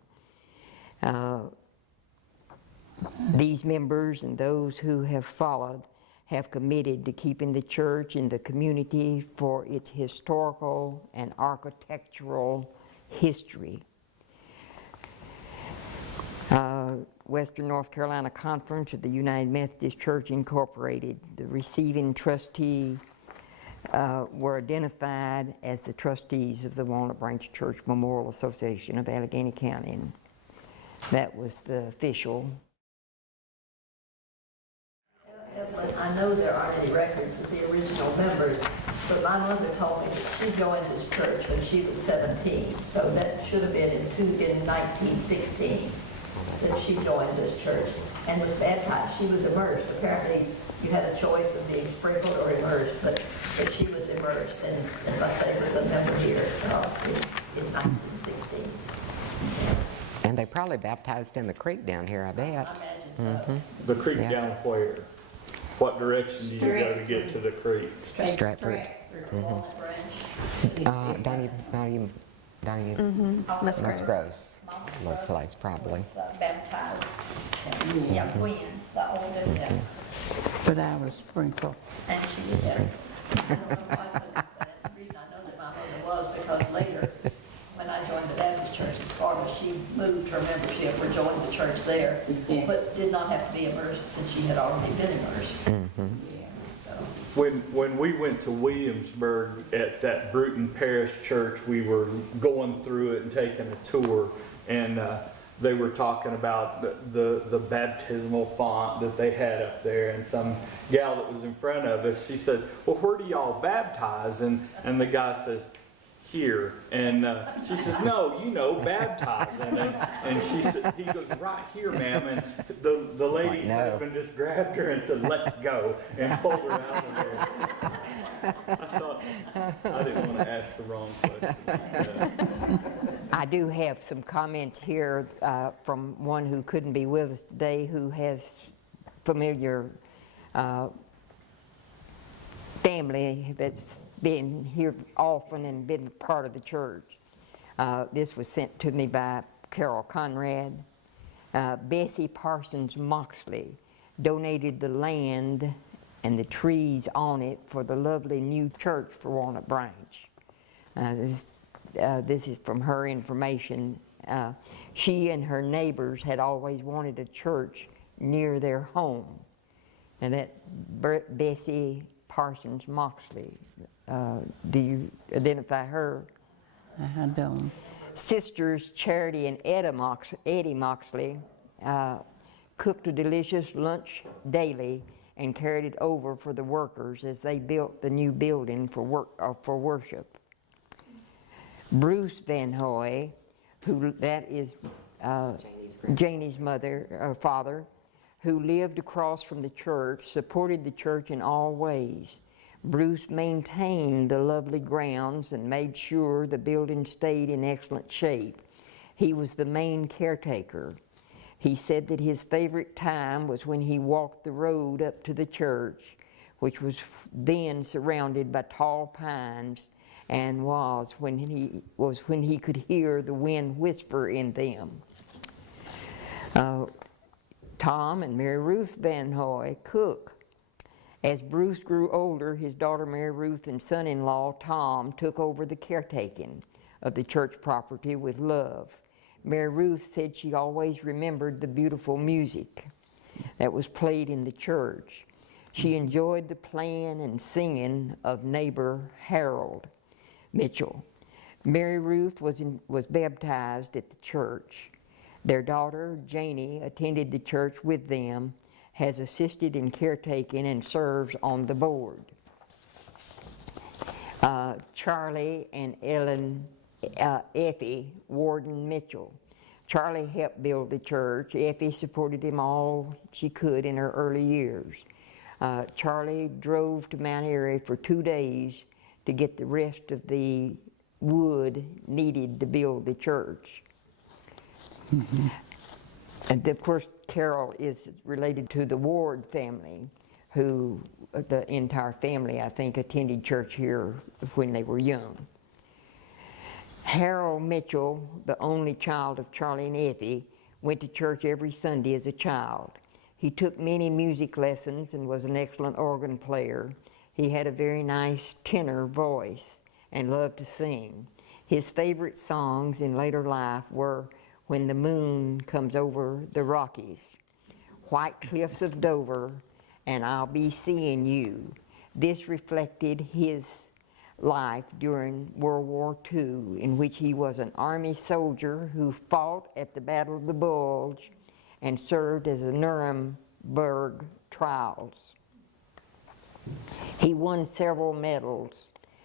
These members and those who have followed have committed to keeping the church in the community for its historical and architectural history. Western North Carolina Conference of the United Methodist Church Incorporated, the receiving trustee were identified as the trustees of the Walnut Branch Church Memorial Association of Alleghany County. And that was the official. Evelyn, I know there aren't any records of the original members, but my mother told me that she joined this church when she was 17, so that should have been in 1916 that she joined this church and was baptized. She was immersed. Apparently, you had a choice of being sprinkled or immersed, but she was immersed, and as I say, was a member here in 1916. And they probably baptized in the creek down here, I bet. I imagine so. The creek down where? What direction do you go to get to the creek? Stratford. Walnut Branch. Down you, Musgrove's little place, probably. Was baptized. Yeah, Gwen, the oldest, But I was sprinkled. and she was there. I don't know why, but the reason I know that my mother was because later, when I joined the Baptist church in Sparta, she moved her membership or joined the church there, but did not have to be immersed since she had already been immersed. So, When we went to Williamsburg at that Bruton Parish Church, we were going through it and taking a tour, and they were talking about the baptismal font that they had up there, and some gal that was in front of us, she said, well, where do y'all baptize? And the guy says, here. And she says, no, baptize. And she said, he goes, right here, ma'am. And the lady's husband just grabbed her and said, let's go, and pulled her out of there. I thought, I didn't want to ask the wrong question. I do have some comments here from one who couldn't be with us today, who has familiar family that's been here often and been part of the church. This was sent to me by Carol Conrad. Bessie Parsons Moxley donated the land and the trees on it for the lovely new church for Walnut Branch. This is from her information. She and her neighbors had always wanted a church near their home. And that Bessie Parsons Moxley, do you identify her? I don't. Sisters Charity and Eddie Moxley cooked a delicious lunch daily and carried it over for the workers as they built the new building for worship. Bruce Van Hoy, that is Janie's father, who lived across from the church, supported the church in all ways. Bruce maintained the lovely grounds and made sure the building stayed in excellent shape. He was the main caretaker. He said that his favorite time was when he walked the road up to the church, which was then surrounded by tall pines, and was when he could hear the wind whisper in them. Tom and Mary Ruth Van Hoy cook. As Bruce grew older, his daughter Mary Ruth and son-in-law Tom took over the caretaking of the church property with love. Mary Ruth said she always remembered the beautiful music that was played in the church. She enjoyed the playing and singing of neighbor Harold Mitchell. Mary Ruth was baptized at the church. Their daughter, Janie, attended the church with them, has assisted in caretaking, and serves on the board. Charlie and Effie Warden Mitchell. Charlie helped build the church. Effie supported him all she could in her early years. Charlie drove to Mount Airy for 2 days to get the rest of the wood needed to build the church. And of course, Carol is related to the Ward family, who the entire family, I think, attended church here when they were young. Harold Mitchell, the only child of Charlie and Effie, went to church every Sunday as a child. He took many music lessons and was an excellent organ player. He had a very nice tenor voice and loved to sing. His favorite songs in later life were When the Moon Comes Over the Rockies, White Cliffs of Dover, and I'll Be Seeing You. This reflected his life during World War II, in which he was an Army soldier who fought at the Battle of the Bulge and served as the Nuremberg trials. He won several medals.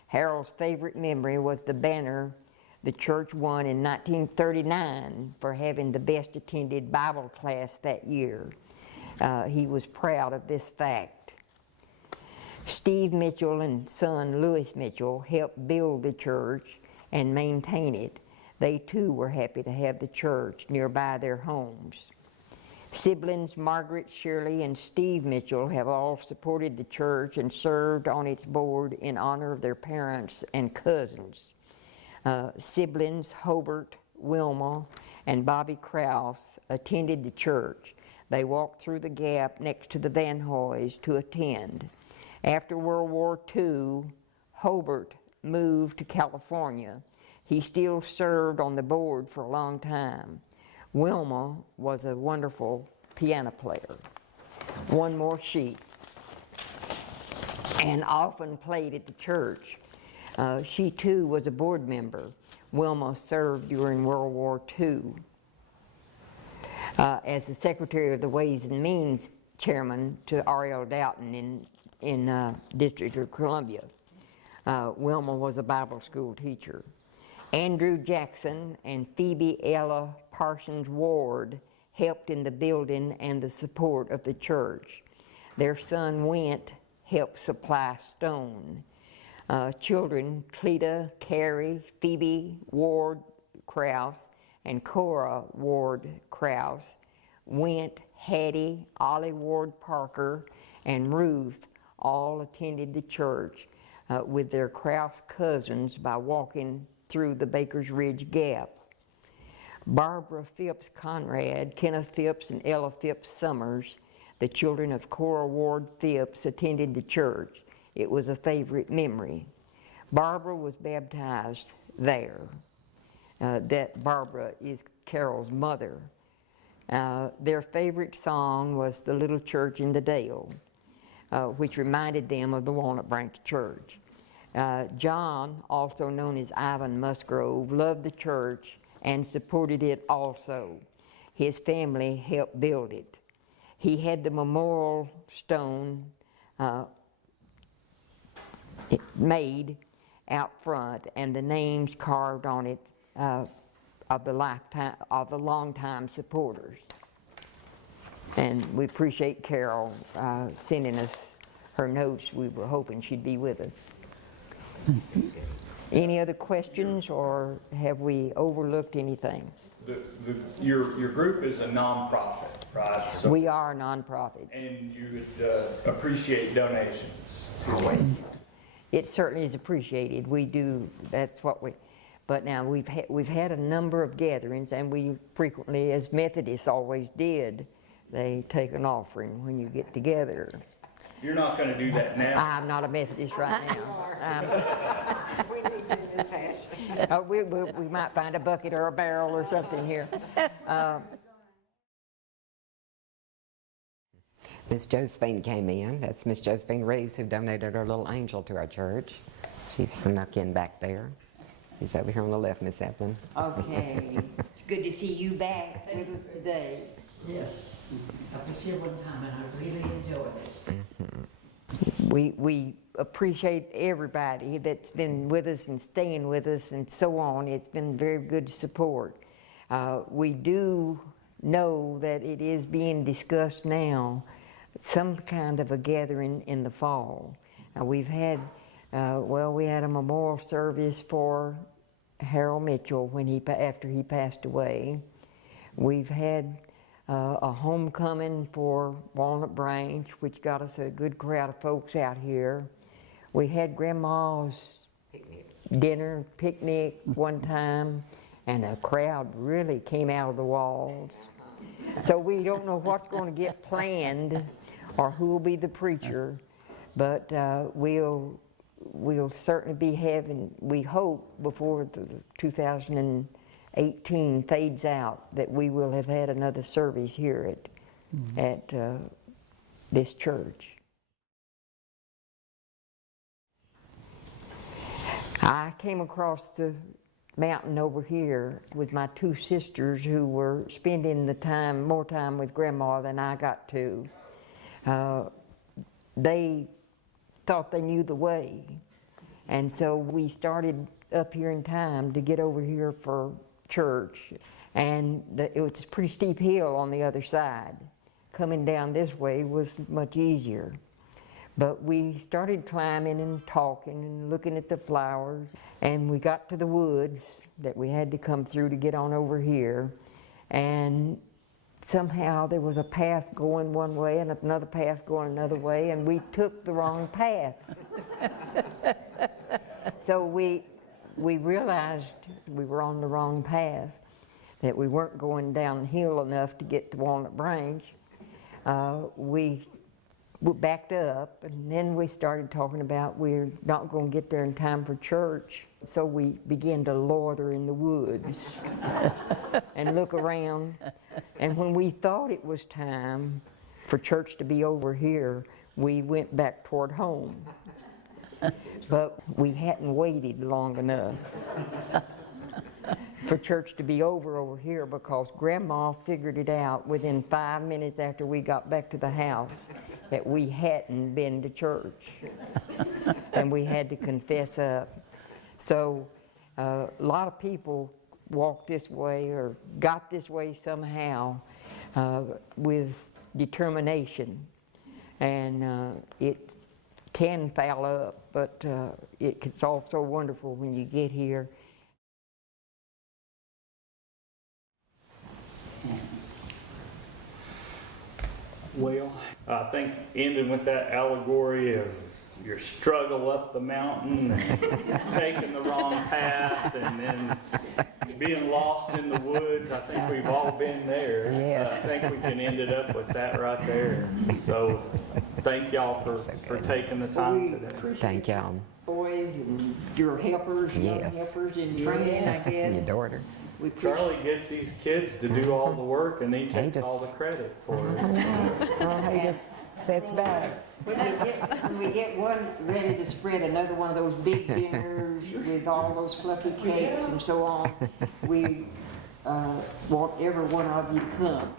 Harold's favorite memory was the banner the church won in 1939 for having the best attended Bible class that year. He was proud of this fact. Steve Mitchell and son Louis Mitchell helped build the church and maintain it. They too were happy to have the church nearby their homes. Siblings Margaret, Shirley, and Steve Mitchell have all supported the church and served on its board in honor of their parents and cousins. Siblings Hobart, Wilma, and Bobby Krauss attended the church. They walked through the gap next to the Van Hoys to attend. After World War II, Hobart moved to California. He still served on the board for a long time. Wilma was a wonderful piano player. One more sheet. And often played at the church. She too was a board member. Wilma served during World War II. As the Secretary of the Ways and Means Chairman to R.L. Doughton in District of Columbia. Wilma was a Bible school teacher. Andrew Jackson and Phoebe Ella Parsons Ward helped in the building and the support of the church. Their son Went helped supply stone. Children Cleta, Carrie, Phoebe Ward Krauss, and Cora Ward Krauss, Went, Hattie, Ollie Ward Parker, and Ruth all attended the church with their Krauss cousins by walking through the Baker's Ridge Gap. Barbara Phipps Conrad, Kenneth Phipps, and Ella Phipps Summers, the children of Cora Ward Phipps, attended the church. It was a favorite memory. Barbara was baptized there. That Barbara is Carol's mother. Their favorite song was The Little Church in the Dale, which reminded them of the Walnut Branch Church. John, also known as Ivan Musgrove, loved the church and supported it also. His family helped build it. He had the memorial stone made out front and the names carved on it of the longtime supporters. And we appreciate Carol sending us her notes. We were hoping she'd be with us. Any other questions, or have we overlooked anything? Your group is a nonprofit, right? So, we are a nonprofit. and you would appreciate donations. Always. It certainly is appreciated. We do. That's what we. But now we've had a number of gatherings, and we frequently, as Methodists always did, they take an offering when you get together. You're not going to do that now. I'm not a Methodist right now. We need to do this hash. We might find a bucket or a barrel or something here. Miss Josephine came in. That's Miss Josephine Reeves, who donated her little angel to our church. She's snuck in back there. She's over here on the left, Miss Evelyn. Okay. It's good to see you back with us today. Yes, I was here one time and I really enjoyed it. We appreciate everybody that's been with us and staying with us and so on. It's been very good support. We do know that it is being discussed now, some kind of a gathering in the fall. We've had, we had a memorial service for Harold Mitchell after he passed away. We've had a homecoming for Walnut Branch, which got us a good crowd of folks out here. We had Grandma's dinner, picnic one time, and the crowd really came out of the walls. So we don't know what's going to get planned or who will be the preacher, but we'll certainly be having, we hope, before the 2018 fades out, that we will have had another service here at this church. I came across the mountain over here with my two sisters who were spending more time with Grandma than I got to. They thought they knew the way, and so we started up here in time to get over here for church, and it was a pretty steep hill on the other side. Coming down this way was much easier. But we started climbing and talking and looking at the flowers, and we got to the woods that we had to come through to get on over here, and somehow there was a path going one way and another path going another way, and we took the wrong path. So we realized we were on the wrong path, that we weren't going downhill enough to get to Walnut Branch. We backed up, and then we started talking about we're not going to get there in time for church. So we began to loiter in the woods and look around. And when we thought it was time for church to be over here, we went back toward home. But we hadn't waited long enough for church to be over here, because Grandma figured it out within 5 minutes after we got back to the house that we hadn't been to church, and we had to confess up. So a lot of people walked this way or got this way somehow with determination, and it can foul up, but it's also wonderful when you get here. Well, I think ending with that allegory of your struggle up the mountain, and taking the wrong path, and then being lost in the woods, I think we've all been there. Yes. I think we can end it up with that right there. So thank y'all for taking the time today. Thank y'all. Boys and your helpers, young Yes. helpers in training, I guess. Your daughter. We appreciate Charlie gets these kids to do all the work, and he takes just- all the credit for it. He just sits back. When we get one ready to spread another one of those big dinners with all those fluffy cakes and so on, we want every one of you to come.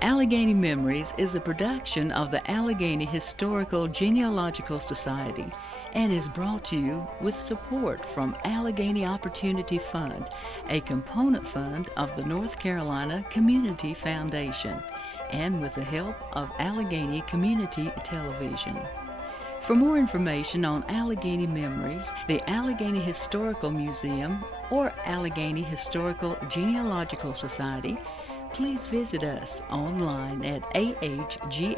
Alleghany Memories is a production of the Alleghany Historical Genealogical Society and is brought to you with support from Alleghany Opportunity Fund, a component fund of the North Carolina Community Foundation, and with the help of Alleghany Community Television. For more information on Alleghany Memories, the Alleghany Historical Museum, or Alleghany Historical Genealogical Society, please visit us online at ahgs.org.